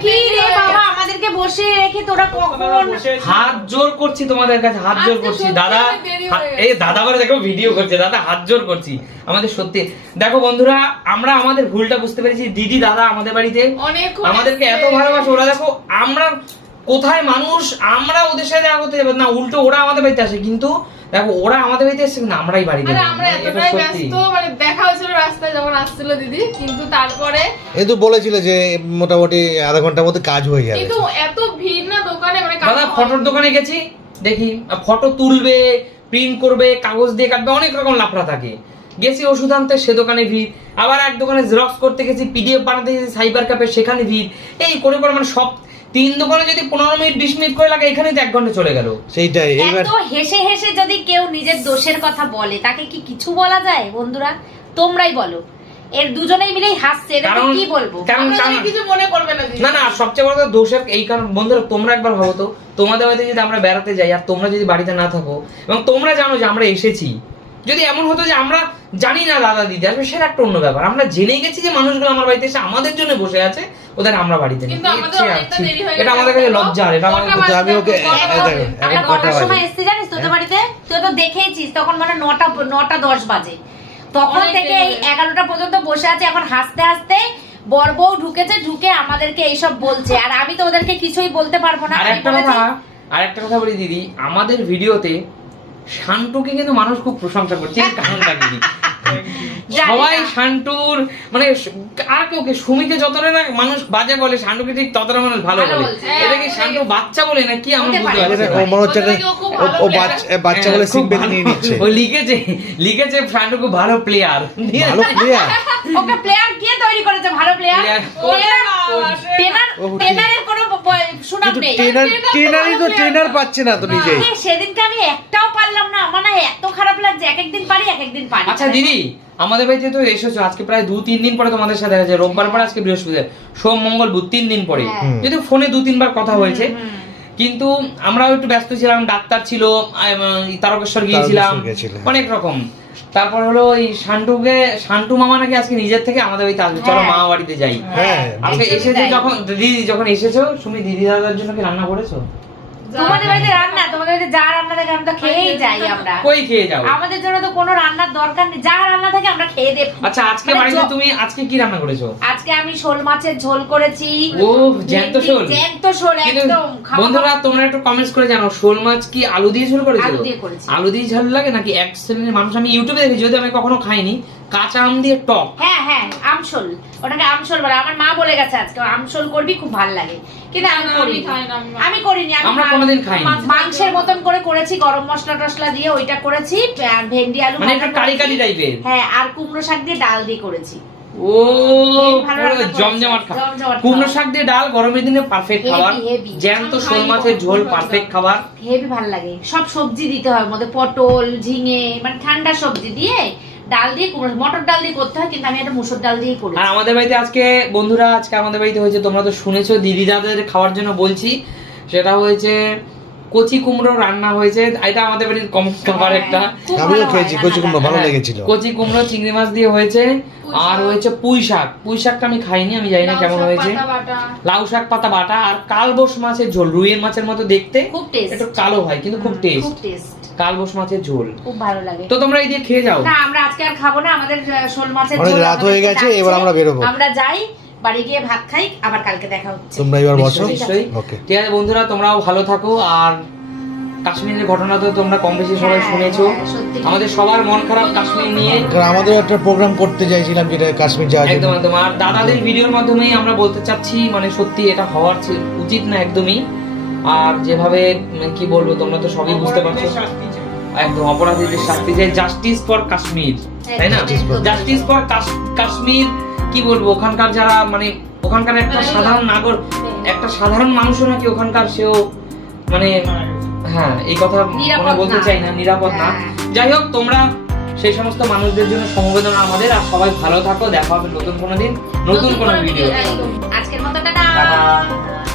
কি রে? বাবা আমাদেরকে বসে রেখে তোরা কখন হাত জোর করছি তোমাদের কাছে হাত জোর করছি। দাদা অনেক দেরি হা- এই দাদা বলে দেখো ভিডিও করছে। দাদা হাত জোর করছি। আমাদের সত্যি দেখো বন্ধুরা আমরা আমাদের ভুলটা বুঝতে পেরেছি। দিদি দাদা আমাদের বাড়িতে। আমাদেরকে এত ভালোবাসে। ওরা দেখো আমরা কোথায় মানুষ আমরা ওদের সাথে আগতে যাব না। উল্টো ওরা আমাদের বাড়িতে আসে। কিন্তু দেখো ওরা আমাদের বাড়িতে এসে না আমরাই বাড়িতে আরে আমরা মানে এতটাই ব্যস্ত মানে দেখা হয়েছিল আসছিল দিদি কিন্তু তারপরে এই তো বলেছিল যে মোটামুটি আধা ঘণ্টার মধ্যে কাজ হয়ে যাবে। কিন্তু এত ভিড় না দোকানে মানে দাদা ফটোর দোকানে গেছি দেখি ফটো তুলবে প্রিন্ট করবে কাগজ দিয়ে কাটবে অনেক রকম লাফড়া থাকে। গেছি ওষুধ আনতে সে দোকানে ভিড়। আবার এক দোকানে জেরক্স করতে গেছি পিডিএফ বানাতে গেছি সাইবার ক্যাফে সেখানে ভিড়। এই করে করে মানে সব তিন দোকানে যদি পনেরো মিনিট বিশ মিনিট করে লাগে এখানে তো এক ঘণ্টা চলে গেল। সেইটাই এবার এত হেসে হেসে যদি কেউ নিজের দোষের কথা বলে তাকে কি কিছু বলা যায় বন্ধুরা? তোমরাই বলো। এর দুজনেই মিলেই হাসছে এদেরকে কারণ- কি বলব? কারণ আমরা কারণ- কিছু মনে করবে না দিদি। না না সবচেয়ে বড় কথা দোষের এই কারণ বন্ধুরা তোমরা একবার ভাবো তো তোমাদের বাড়িতে যদি আমরা বেড়াতে যাই আর তোমরা যদি বাড়িতে না থাকো এবং তোমরা জানো যে আমরা এসেছি যদি এমন হতো যে আমরা জানি না দাদা দিদি আসবে সেটা একটা অন্য ব্যাপার। আমরা জেনে গেছি যে মানুষগুলো আমার বাড়িতে এসে আমাদের জন্য বসে আছে ওদের আমরা বাড়িতে নেই। কিন্তু আমাদের এর চেয়ে আর অনেকটা কি- দেরি হয়ে এটা গেছে। আমাদের কাছে লজ্জা এটা আমাদের কটা আমি ওকে এই দেখো, আমরা কটা কটার সময় বাজে জানিস তোদের বাড়িতে? তুই তো দেখেইছিস তখন মানে নটা নটা দশ বাজে। তখন থেকে এই এগারোটা পর্যন্ত বসে আছে এখন হাসতে হাসতে বর বউ ঢুকেছে ঢুকে আমাদেরকে এইসব বলছে। আর আমি তো ওদেরকে কিছুই বলতে পারব না আর একটা কথা আর একটা কথা বলি দিদি আমাদের ভিডিওতে শান্তুকে কিন্তু মানুষ খুব প্রশংসা করছে কারণটা দিদি সবাই। শান্টুর মানে আর কেউ সুমিকে যতটা না মানুষ বাজে বলে শান্টুকে ঠিক ততটা মানুষ ভালো বলে। এটা কি শান্টু বাচ্চা বলে না কি আমরা বুঝতে পারে। পারছি ও মনে হচ্ছে ও। বাচ্চা বাচ্চা বলে হ্যাঁ, সিং বেঁধে নিয়ে নিচ্ছে। ও লিখেছে লিখেছে শান্টু খুব ভালো প্লেয়ার ভালো প্লেয়ার ওকে প্লেয়ার কে তৈরি করেছে ভালো প্লেয়ার Player- ট্রেনার ও, ঠিক। ট্রেনারের কোনো ব- ব- সুনাম নেই ট্রেনার ট্রেনার ট্রেনারই তো ট্রেনার পাচ্ছে না তো নিজেই। সেদিনকে আমি একটাও পারলাম না। আমার না এত খারাপ লাগছে এক একদিন পারি এক একদিন পারি। আচ্ছা দিদি আমাদের বাড়িতে তো এসেছ। আজকে প্রায় দু তিন দিন পরে তোমাদের সাথে আছে রোববার পর আজকে বৃহস্পতিবার। সোম মঙ্গল বুধ তিন দিন পরে। হ্যাঁ। যদি ফোনে দু তিনবার কথা হয়েছে। কিন্তু আমরাও একটু ব্যস্ত ছিলাম ডাক্তার ছিল তারকেশ্বর গিয়েছিলাম অনেক রকম। তারপর হলো ওই শান্টুকে শান্টু মামা নাকি আজকে নিজের থেকে আমাদের ওই আসবে। চলো হ্যাঁ। মামা বাড়িতে যাই। হ্যাঁ আজকে এসেছে এসেছ যখন দিদি যখন এসেছ তুমি দিদি দাদার জন্য কি রান্না করেছ? তোমাদের বাড়িতে রান্না তোমাদের বাড়িতে যা রান্না থাকে আমরা তো খেয়েই যাই আমরা। কই খেয়ে যাও আমাদের জন্য তো কোনো রান্নার দরকার নেই যা রান্না থাকে আমরা খেয়ে দেব। আচ্ছা আজকে মানে বাড়িতে তুমি আজকে কি রান্না করেছ? আজকে আমি শোল মাছের ঝোল করেছি। ও জ্যান্ত শোল। জ্যান্ত শোল একদম বন্ধুরা তোমরা একটু কমেন্টস করে জানো শোল মাছ কি আলু দিয়ে ঝোল করেছিল আলু দিয়ে করেছি। আলু দিয়ে ঝোল লাগে নাকি? এক শ্রেণির মানুষ আমি ইউটিউবে দেখেছি যদি আমি কখনো খাইনি কাঁচা আম দিয়ে টক? হ্যাঁ হ্যাঁ আমশোল। ওটাকে আমশোল বলে। আমার মা বলে গেছে আজকে আমশোল করবি খুব ভালো লাগে। কিন্তু আমি না, আমি করিনি। আমি- কোনোদিন খাইনি। মা- মাংসের মতন করে করেছি গরম মশলা টসলা দিয়ে ওইটা করেছি আর ভেন্ডি আলু মানে একটু কারি কারি টাইপের হ্যাঁ আর কুমড়ো শাক দিয়ে ডাল দিয়ে করেছি। ও। জমজমাট খাবার। কুমড়ো শাক দিয়ে ডাল গরমের দিনে পারফেক্ট খাবার। জ্যান্ত শোল মাছের ঝোল পারফেক্ট খাবার। হেভি ভালো লাগে। সব সবজি দিতে হয় মধ্যে পটল ঝিঙে মানে ঠান্ডা সবজি দিয়ে ডাল দিয়ে কুমড়ো মটর ডাল দিয়ে করতে হয় কিন্তু আমি একটা মুসুর ডাল দিয়ে করি। আর আমাদের বাড়িতে আজকে বন্ধুরা আজকে আমাদের বাড়িতে হয়েছে তোমরা তো শুনেছো দিদি দাদাদের খাওয়ার জন্য বলছি। সেটা হয়েছে কচি কুমড়ো রান্না হয়েছে। এটা আমাদের বাড়ির কম খাবার একটা। আমিও খেয়েছি কচি কুমড়ো ভালো হ্যাঁ, লেগেছিল। কচি কুমড়ো চিংড়ি মাছ দিয়ে হয়েছে। আর হয়েছে পুঁই শাক। পুঁই শাকটা আমি খাইনি আমি জানি না কেমন হয়েছে। লাউ শাক পাতা বাটা আর কালবোস মাছের ঝোল রুইয়ের মাছের মতো দেখতে খুব টেস্ট একটু কালো হয় কিন্তু খুব টেস্ট খুব টেস্ট কালবোস মাছের ঝোল। খুব ভালো লাগে। তো তোমরা এই দিয়ে খেয়ে যাও। না আমরা আজকে আর খাব না আমাদের শোল মাছের ঝোল রাত হয়ে গেছে, এবার আমরা বেরোবো। আমরা যাই বাড়ি গিয়ে ভাত খাই আবার কালকে দেখা হচ্ছে। তোমরা এবার বসো? নিশ্চয়ই, ঠিক আছে বন্ধুরা তোমরাও ভালো থাকো আর কাশ্মীরের ঘটনা তো তোমরা কম বেশি সবাই হ্যাঁ, শুনেছো। হ্যাঁ, আমাদের সবার মন খারাপ কাশ্মীর নিয়ে। আমাদের একটা প্রোগ্রাম করতে চাইছিলাম যেটা কাশ্মীর যাওয়ার একদম একদম। আর দাদাদের ভিডিওর মাধ্যমেই আমরা বলতে চাচ্ছি মানে সত্যি এটা হওয়ার উচিত না একদমই। আর যেভাবে কি বলব তোমরা তো সবই বুঝতে পারছ। একদম অপরাধীদের শাস্তি চাই। জাস্টিস ফর কাশ্মীর তাই না? জাস্টিস ফর কাশ্মীর কি বলব ওখানকার যারা মানে ওখানকার একটা সাধারণ নাগর একটা সাধারণ মানুষও নাকি ওখানকার সেও মানে হ্যাঁ এই কথা বলতে চাই না নিরাপদ না। হ্যাঁ। যাই হোক তোমরা সেই সমস্ত মানুষদের জন্য সমবেদনা আমাদের আর সবাই ভালো থাকো দেখা হবে নতুন কোনো দিন নতুন কোনো ভিডিও আজকের মতো টাটা।